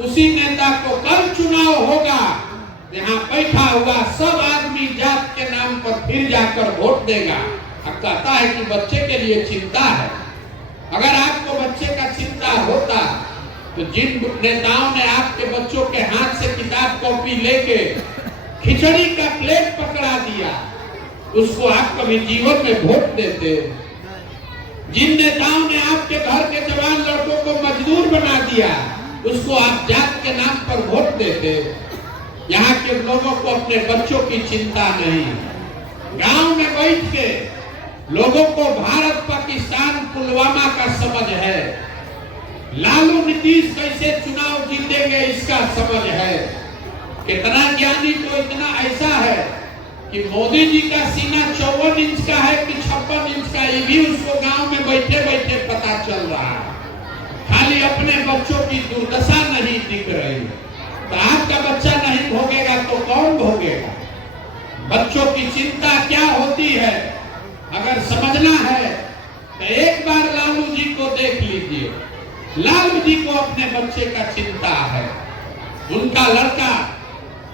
उसी नेता को कल चुनाव होगा, यहाँ बैठा हुआ सब आदमी जात के नाम पर फिर जाकर वोट देगा। अब कहता है कि बच्चे के लिए चिंता है। अगर आपको बच्चे का चिंता होता तो जिन नेताओं ने आपके बच्चों के हाथ से किताब कॉपी लेके खिचड़ी का प्लेट पकड़ा दिया, उसको आप कभी जीवन में वोट देते? जिन नेताओं ने आपके घर के जवान लड़कों को मजदूर बना दिया, उसको आप जात के नाम पर वोट देते? यहाँ के लोगों को अपने बच्चों की चिंता नहीं। गांव में बैठ के लोगों को भारत पाकिस्तान पुलवामा का समझ है, लालू नीतीश कैसे चुनाव जीतेंगे इसका समझ है। कितना ज्ञानी तो इतना ऐसा है कि मोदी जी का सीना 54 इंच का है कि 56 इंच का, ये भी उसको गांव में बैठे बैठे पता चल रहा है। खाली अपने बच्चों की दुर्दशा नहीं दिख रही। तो आपका बच्चा नहीं भोगेगा तो कौन भोगेगा? बच्चों की चिंता क्या होती है अगर समझना है तो एक बार लालू जी को देख लीजिए। लालू जी को अपने बच्चे का चिंता है। उनका लड़का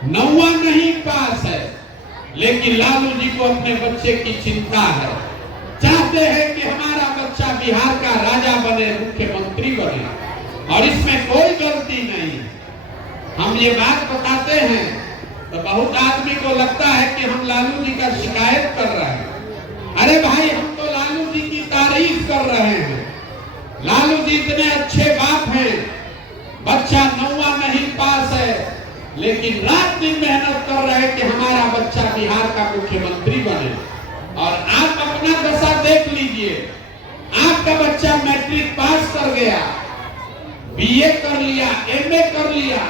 9वां नहीं पास है, लेकिन लालू जी को अपने बच्चे की चिंता है। चाहते हैं कि हमारा बच्चा बिहार का राजा बने, मुख्यमंत्री बने, और इसमें कोई गलती नहीं। हम ये बात बताते हैं तो बहुत आदमी को लगता है कि हम लालू जी का शिकायत कर रहे हैं। अरे भाई, हम तो लालू जी की तारीफ कर रहे हैं। लालू जी इतने अच्छे बाप हैं, बच्चा 9वां नहीं पास है, लेकिन रात दिन मेहनत कर रहे हैं कि हमारा बच्चा बिहार का मुख्यमंत्री बने। और आप अपना दशा देख लीजिए। आपका बच्चा मैट्रिक पास कर गया, बीए कर लिया, एमए कर लिया,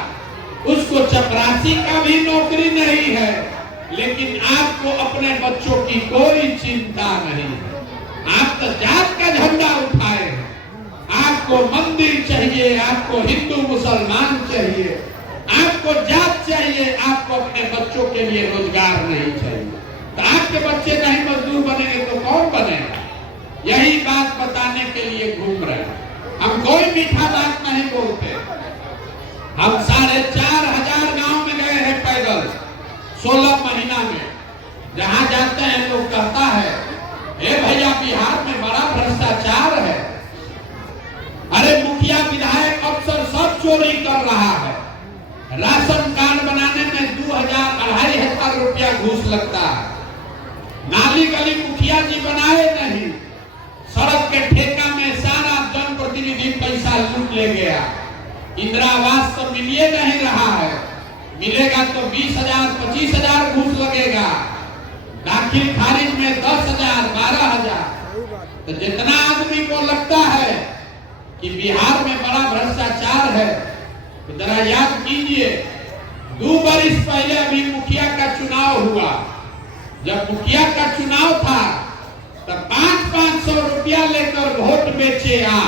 उसको चपरासी का भी नौकरी नहीं है, लेकिन आपको अपने बच्चों की कोई चिंता नहीं। आप तो जात का झंडा उठाए हैं। आपको मंदिर चाहिए, आपको हिंदू मुसलमान चाहिए, आपको जात चाहिए, आपको अपने बच्चों के लिए रोजगार नहीं चाहिए। तो आपके बच्चे नहीं मजदूर बनेंगे तो कौन बनेगा? यही बात बताने के लिए घूम रहे हैं। हम कोई मीठा बात नहीं बोलते। हम 4,500 गांव में गए हैं पैदल 16 महीना में। जहां जाते हैं लोग कहता है, ए भैया बिहार में बड़ा भ्रष्टाचार है। अरे मुखिया विधायक अफसर सब चोरी कर रहा है। राशन कार्ड बनाने में 2,000-2,500 रुपया घूस लगता है। नाली गली मुखिया जी बनाए नहीं, सड़क के ठेका में सारा जनप्रतिनिधि पैसा लूट ले गया। इंदिरा आवास तो मिलिए नहीं रहा है, मिलेगा तो 20,000-25,000 घूस लगेगा। दाखिल खारिज में 10,000-12,000। तो जितना आदमी को लगता है कि बिहार में बड़ा भ्रष्टाचार है, तो जरा याद कीजिए 2 बरिस पहले अभी मुखिया का चुनाव हुआ। जब मुखिया का चुनाव था तब 500-500 रुपया लेकर वोट बेचे आ,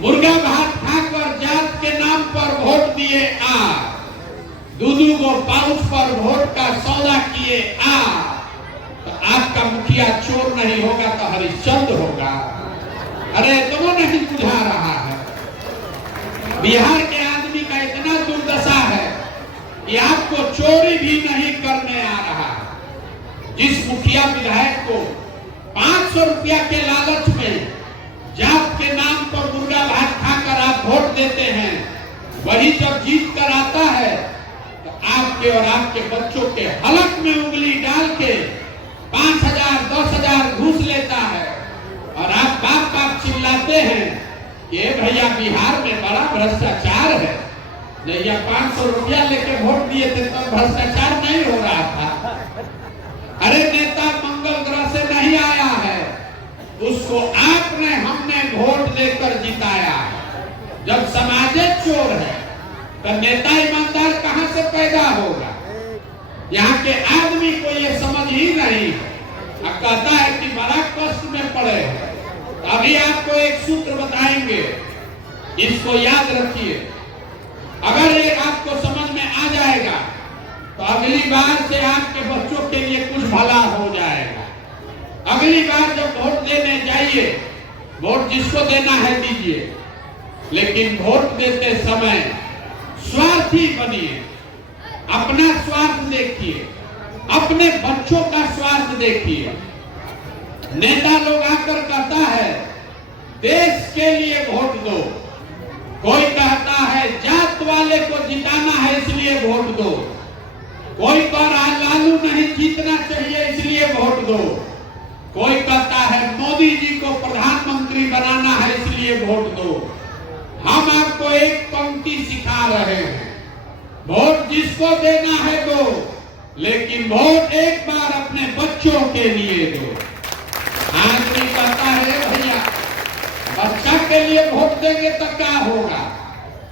मुर्गा भात खाकर जात के नाम पर वोट दिए आ, 2-2 गो पाउच पर वोट का सौदा किए आ। तो आपका मुखिया चोर नहीं होगा तो हरिश्चंद्र होगा। अरे तुम नहीं बुझा रहा है। बिहार के आदमी का इतना दुर्दशा है कि आपको चोरी भी नहीं करने आ रहा। जिस मुखिया विधायक को 500 रुपया के लालच में जात के नाम पर मुर्गा भात खाकर आप वोट देते हैं, वही जब जीत कर आता है तो आपके और आपके बच्चों के हलक में उंगली डाल के 5,000-10,000 घूस लेता है। और आप बाप बाप चिल्लाते हैं कि भैया बिहार में बड़ा भ्रष्टाचार है। जब यह 500 रुपया लेके वोट दिए थे तब भ्रष्टाचार नहीं हो रहा था। अरे नेता मंगल ग्रह से नहीं आया है, उसको आपने हमने वोट देकर जिताया। जब समाज चोर है तो नेता ईमानदार कहां से पैदा होगा? यहाँ के आदमी को ये समझ ही नहीं। अब कहता है कि बड़ा कष्ट में पड़े। अभी आपको एक सूत्र बताएंगे, इसको याद रखिए। अगर ये आपको समझ में आ जाएगा तो अगली बार से आपके बच्चों के लिए कुछ भला हो जाएगा। अगली बार जब वोट देने जाइए, वोट जिसको देना है दीजिए, लेकिन वोट देते समय स्वार्थी बनिए, अपना स्वार्थ देखिए, अपने बच्चों का स्वार्थ देखिए। नेता लोग आकर कहता है देश के लिए वोट दो, कोई कहता है जात वाले को जिताना है इसलिए वोट दो, कोई कह रहा है लालू नहीं जीतना चाहिए इसलिए वोट दो, कोई कहता है मोदी जी को प्रधानमंत्री बनाना है इसलिए वोट दो। हम आपको एक पंक्ति सिखा रहे हैं, वोट जिसको देना है दो, लेकिन वोट एक बार अपने बच्चों के लिए दो। आदमी कहता है भैया बच्चा के लिए वोट देंगे तो क्या होगा,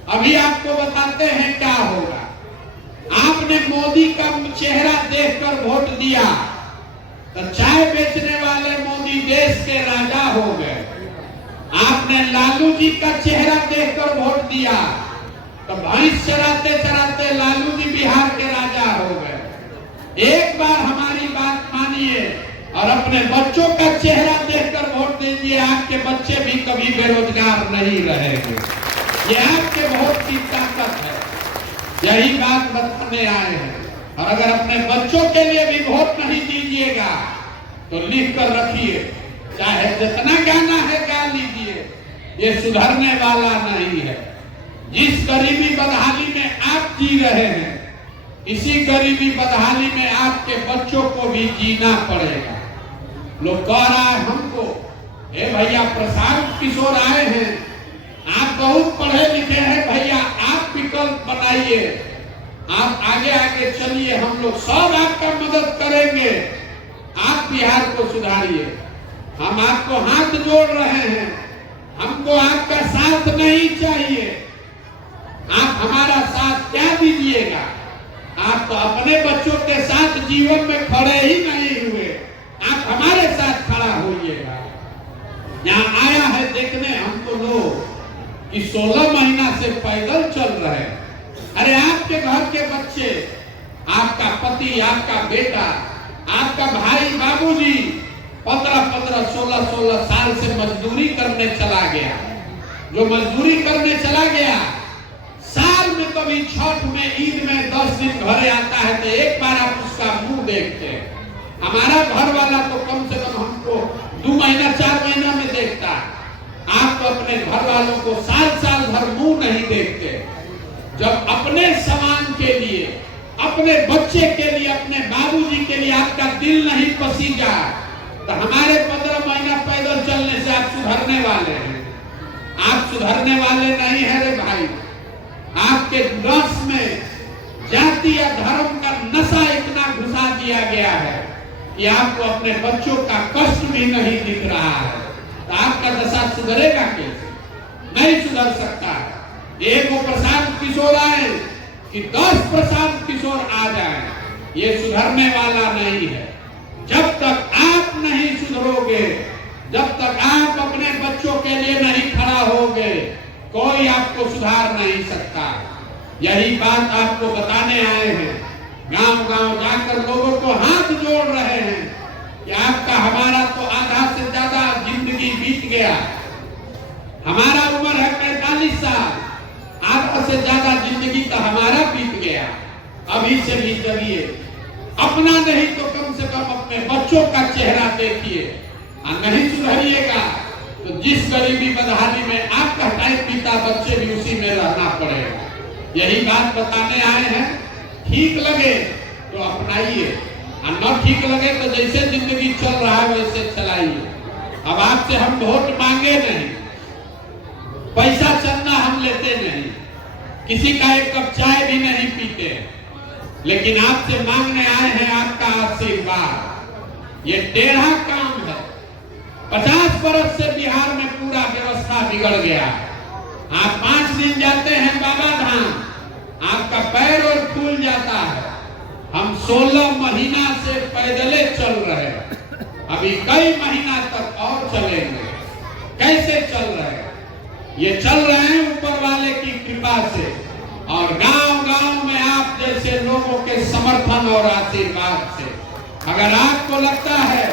अभी आपको बताते हैं क्या होगा। आपने मोदी का चेहरा देखकर वोट दिया तो चाय बेचने वाले मोदी देश के राजा हो गए। आपने लालू जी का चेहरा देखकर वोट दिया तो भैंस चराते चराते लालू जी बिहार के राजा हो गए। एक बार हमारी बात मानिए और अपने बच्चों का चेहरा देखकर वोट दीजिए, आपके बच्चे भी कभी बेरोजगार नहीं रहेंगे। ये आपके वोट की ताकत है, यही बात बताने आए हैं। और अगर अपने बच्चों के लिए भी वोट नहीं दीजिएगा तो लिख कर रखिए, चाहे जितना गाना है गा लीजिए, ये सुधरने वाला नहीं है। जिस गरीबी बदहाली में आप जी रहे हैं, इसी गरीबी बदहाली में आपके बच्चों को भी जीना पड़ेगा। लोग कह रहा है हमको, हे भैया प्रशांत किशोर आए हैं, आप बहुत पढ़े लिखे हैं भैया, आप विकल्प बनाइए, आप आगे आगे चलिए, हम लोग सब आपका मदद करेंगे, आप बिहार को सुधारिए। हम आपको हाथ जोड़ रहे हैं, हमको आपका साथ नहीं चाहिए। आप हमारा साथ क्या दीजिएगा, आप तो अपने बच्चों के साथ जीवन में खड़े ही नहीं हुए, आप हमारे साथ खड़ा होइएगा। यहाँ आया है देखने हमको लोग कि 16 महीना से पैदल चल रहे हैं। अरे आपके घर के बच्चे, आपका पति, आपका बेटा, आपका भाई, बाबूजी 15-15, 16-16 साल से मजदूरी करने चला गया। जो मजदूरी करने चला गया, साल में कभी छठ में, ईद में 10 दिन घरे आता है तो एक बार आप उसका मुंह देखते हैं। हमारा घर वाला तो कम से कम हमको 2 महीना 4 महीना में देखता है। आप तो अपने घर वालों को साल भर मुंह नहीं देखते। जब अपने समान के लिए, अपने बच्चे के लिए, अपने बाबूजी के लिए आपका दिल नहीं पसीजा तो हमारे 15 महीना पैदल चलने से आप सुधरने वाले हैं? आप सुधरने वाले नहीं है रे भाई। आपके नस में जाति या धर्म का नशा इतना घुसा दिया गया है कि आपको अपने बच्चों का कष्ट भी नहीं दिख रहा है, तो आपका दशा सुधरेगा कैसे? नहीं सुधर सकता। एक वो प्रशांत किशोर आए कि 10 प्रशांत किशोर आ जाए, ये सुधरने वाला नहीं है। जब तक आप नहीं सुधरोगे, जब तक आप अपने बच्चों के लिए नहीं खड़ा होगे, कोई आपको सुधार नहीं सकता। यही बात आपको बताने आए हैं। गांव-गांव जाकर लोगों को हाथ जोड़ रहे हैं कि आपका, हमारा तो आधा से ज्यादा जिंदगी बीत गया। हमारा उम्र है 45 साल, आधा से ज्यादा जिंदगी तो हमारा बीत गया। अभी से भी चलिए, अपना नहीं तो कम से कम अपने बच्चों का चेहरा देखिए। नहीं सुधरिएगा तो जिस गरीबी बदहाली में आपका टाइम बीता, बच्चे भी उसी में रहना पड़ेगा। यही बात बताने आए हैं। ठीक लगे तो अपनाइए, और न ठीक लगे तो जैसे जिंदगी चल रहा है वैसे चलाइए। अब आपसे हम वोट मांगे नहीं, पैसा चंदा हम लेते नहीं, किसी का एक कप चाय भी नहीं पीते, लेकिन आपसे मांगने आए हैं आपका आशीर्वाद। ये टेढ़ा काम है। 50 बरस से बिहार में पूरा व्यवस्था बिगड़ गया। आप 5 दिन जाते हैं बाबा धाम, आपका पैर और फूल जाता है। हम 16 महीना से पैदले चल रहे हैं, अभी कई महीना तक और चलेंगे। कैसे चल रहे हैं? ये चल रहे हैं ऊपर वाले की कृपा से, और गांव-गांव में आप जैसे लोगों के समर्थन और आशीर्वाद से। अगर आपको लगता है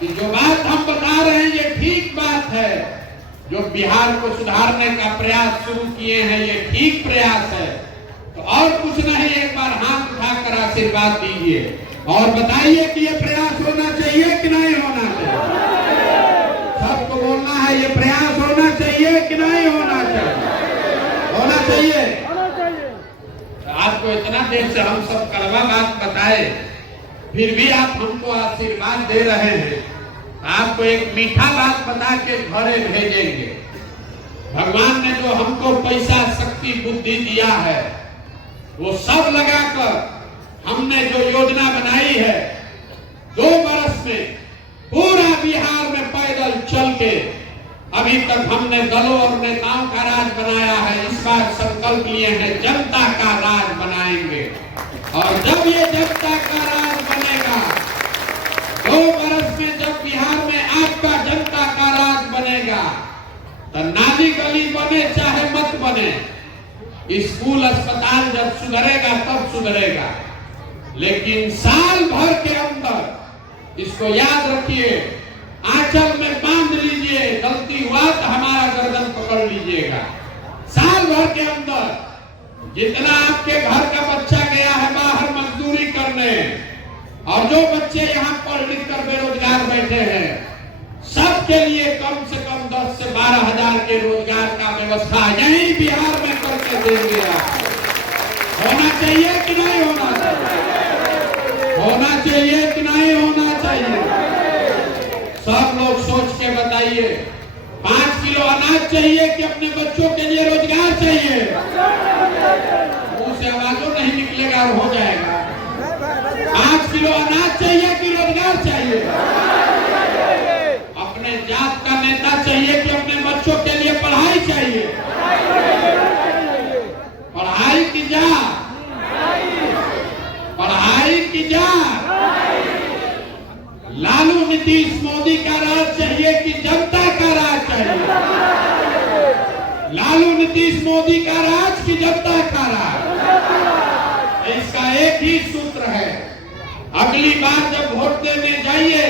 कि जो बात हम बता रहे हैं ये ठीक बात है, जो बिहार को सुधारने का प्रयास शुरू किए हैं, ये ठीक प्रयास है। तो और कुछ नहीं, एक बार हाथ उठाकर आशीर्वाद दीजिए और बताइए कि ये प्रयास होना चाहिए कि नहीं होना चाहिए। सबको बोलना है, ये प्रयास होना चाहिए कि नहीं होना चाहिए। होना चाहिए। आपको इतना देर से हम सब कड़वा बात बताए, फिर भी आप हमको आशीर्वाद दे रहे हैं। आपको एक मीठा बात बता के घरे भेजेंगे। भगवान ने जो हमको पैसा, शक्ति, बुद्धि दिया है, वो सब लगाकर हमने जो योजना बनाई है, 2 बरस में पूरा बिहार में पैदल चल के अभी तक हमने दलों और नेताओं का राज बनाया है। इस बार संकल्प लिए हैं जनता का राज बनाएंगे। और जब ये जनता का राज बनेगा, 2 बरस में जब बिहार में आपका जनता का राज बनेगा, तो नाली गली बने चाहे मत बने, स्कूल अस्पताल जब सुधरेगा तब सुधरेगा। लेकिन साल भर के अंदर इसको याद रखिए, आंचल में बांध लीजिए, गलती हुआ तो हमारा गर्दन पकड़ लीजिएगा। साल भर के अंदर जितना आपके घर का बच्चा गया है बाहर मजदूरी करने, और जो बच्चे यहाँ पढ़ लिख कर बेरोजगार बैठे हैं, सबके लिए कम से कम 10 से 12 हजार के रोजगार का व्यवस्था यही बिहार में करके देंगे। होना चाहिए कि नहीं होना चाहिए? होना चाहिए कि नहीं होना चाहिए? सब लोग सोच के बताइए, 5 किलो अनाज चाहिए कि अपने बच्चों के लिए रोजगार चाहिए? मुंह से आवाजों नहीं निकलेगा और हो जाएगा। 5 किलो अनाज चाहिए कि रोजगार चाहिए? अपने जात का नेता चाहिए कि अपने बच्चों के लिए पढ़ाई चाहिए? पढ़ाई की जात, पढ़ाई की जात। लालू नीतीश मोदी का राज चाहिए कि जनता का राज चाहिए? लालू नीतीश मोदी का राज कि जनता का राज? इसका एक ही सूत्र है, अगली बार जब वोट देने जाइए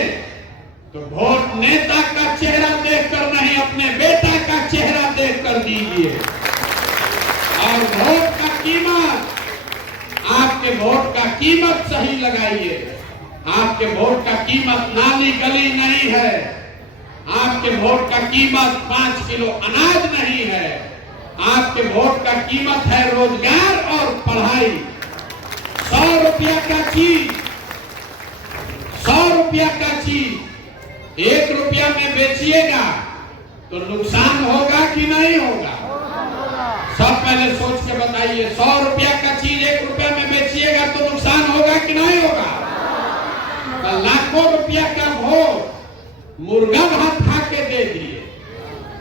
तो वोट नेता का चेहरा देखकर नहीं, अपने बेटा का चेहरा देखकर दीजिए। और वोट का कीमत, आपके वोट का कीमत सही लगाइए। आपके वोट का कीमत नाली गली नहीं है, आपके वोट का कीमत 5 किलो अनाज नहीं है, आपके वोट का कीमत है रोजगार और पढ़ाई। 100 रुपया का चीज, 100 रुपया का चीज 1 रुपया में बेचिएगा तो नुकसान होगा कि नहीं होगा? सब पहले सोच के बताइए, 100 रुपया का चीज 1 रुपया में बेचिएगा तो नुकसान होगा कि नहीं होगा? लाखों रुपया का भोग मुर्गा भात खा के दे दिए,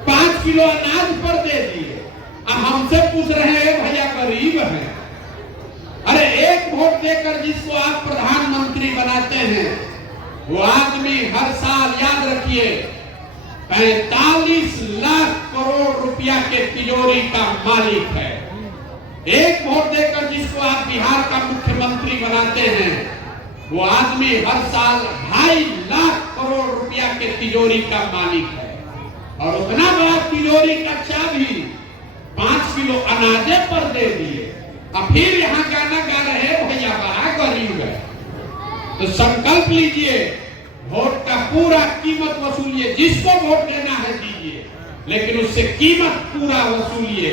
5 किलो अनाज पर दे दिए। अब हमसे पूछ रहे हैं भैया गरीब हैं। अरे एक वोट देकर जिसको आप प्रधानमंत्री बनाते हैं, वो आदमी हर साल, याद रखिए, 45 लाख करोड़ रुपया के तिजोरी का मालिक है। एक वोट देकर जिसको आप बिहार का मुख्यमंत्री बनाते हैं, वो आदमी हर साल 2.5 लाख करोड़ रुपया के तिजोरी का मालिक है। और उतना बड़ा तिजोरी का चाबी 5 किलो अनाजे पर दे दिए। अब फिर यहाँ गाना गा रहे हैं भैया बड़ा गरीब है। तो संकल्प लीजिए, वोट का पूरा कीमत वसूलिए। जिसको वोट देना है दीजिए, लेकिन उससे कीमत पूरा वसूलिए,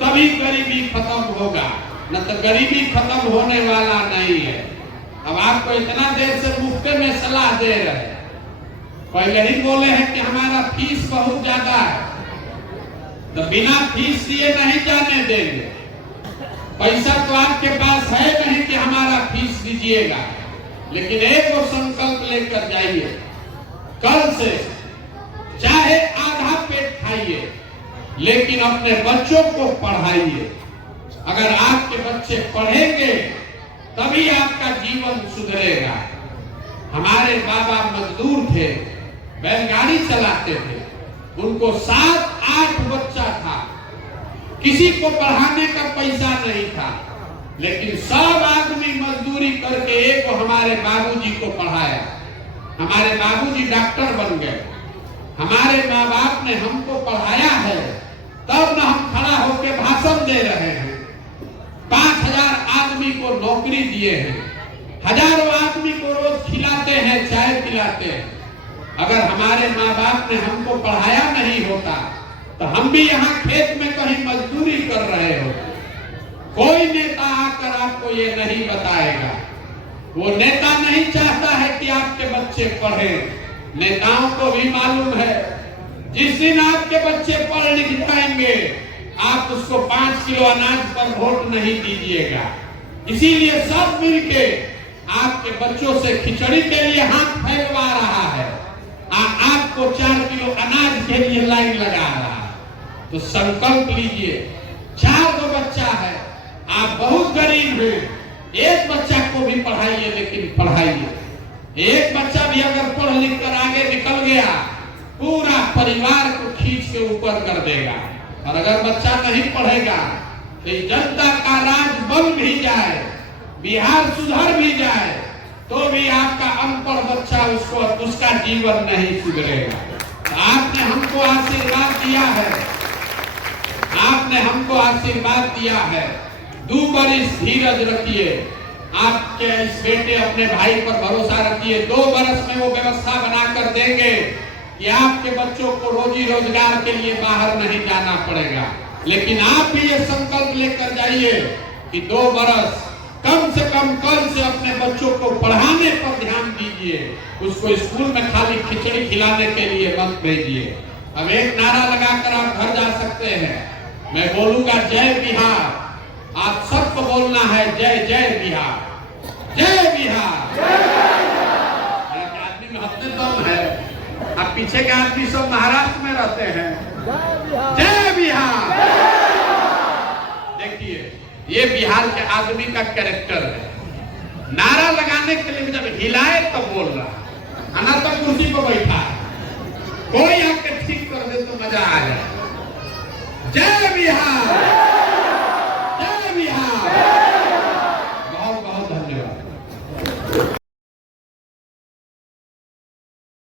तभी गरीबी खत्म होगा, न तो गरीबी खत्म होने वाला नहीं है। अब आपको इतना देर से मुफ्त में सलाह दे रहे हैं, पहले ही बोले हैं कि हमारा फीस बहुत ज्यादा है, तो बिना फीस दिए नहीं जाने देंगे। पैसा तो आपके पास है नहीं कि हमारा फीस दीजिएगा, लेकिन एक वो संकल्प लेकर जाइए, कल से चाहे आधा पेट खाइए, लेकिन अपने बच्चों को पढ़ाइए। अगर आपके बच्चे पढ़ेंगे तभी आपका जीवन सुधरेगा। हमारे बाबा मजदूर थे, बैलगाड़ी चलाते थे, उनको 7-8 बच्चा था, किसी को पढ़ाने का पैसा नहीं था, लेकिन सब आदमी मजदूरी करके एक हमारे बाबूजी को पढ़ाया। हमारे बाबूजी डॉक्टर बन गए। हमारे माँ बाप ने हमको पढ़ाया दे रहे हैं, 5000 आदमी को नौकरी दिए हैं, हजारों आदमी को रोज खिलाते हैं, चाय पिलाते हैं। अगर हमारे माँ बाप ने हमको पढ़ाया नहीं होता तो हम भी यहाँ खेत में कहीं मजदूरी कर रहे होते। कोई नेता आकर आपको ये नहीं बताएगा। वो नेता नहीं चाहता है कि आपके बच्चे पढ़ें। नेताओं को भी मालूम है जिस दिन आपके बच्चे पढ़ लिख जाएंगे आप उसको 5 किलो अनाज पर वोट नहीं दीजिएगा। इसीलिए सब मिलके आपके बच्चों से खिचड़ी के लिए हाथ फैलवा रहा है, आपको 4 किलो अनाज के लिए लाइन लगा रहा है। तो संकल्प लीजिए, 4 बच्चा है, आप बहुत गरीब हैं, एक बच्चा को भी पढ़ाइए, लेकिन पढ़ाइए। एक बच्चा भी अगर पढ़ लिख कर आगे निकल गया पूरा परिवार को खींच के ऊपर कर देगा। और अगर बच्चा नहीं पढ़ेगा तो जनता का राज बन भी जाए, बिहार सुधर भी जाए, तो भी आपका अनपढ़ बच्चा उसका जीवन नहीं सुधरेगा। तो आपने हमको आशीर्वाद दिया है, आपने हमको आशीर्वाद दिया है। 2 बरस धीरज रखिए, आपके इस बेटे अपने भाई पर भरोसा रखिए। 2 बरस में वो व्यवस्था बनाकर देंगे कि आपके बच्चों को रोजी रोजगार के लिए बाहर नहीं जाना पड़ेगा। लेकिन आप भी ये संकल्प लेकर जाइए कि 2 बरस कम से कम कल से अपने बच्चों को पढ़ाने पर ध्यान दीजिए, उसको स्कूल में खाली खिचड़ी खिलाने के लिए मत भेजिए। अब एक नारा लगाकर आप घर जा सकते हैं। मैं बोलूंगा जय बिहार, आप सबको बोलना है जय जय बिहार, जय बिहार। आदमी में अपने दम है, अब पीछे के आदमी सब महाराष्ट्र में रहते हैं। जय बिहार। देखिए ये बिहार के आदमी का कैरेक्टर है, नारा लगाने के लिए जब हिलाए तो बोल रहा, ना तो कुर्सी पर बैठा है। कोई आके ठीक कर दे तो मजा आ जाए। जय बिहार।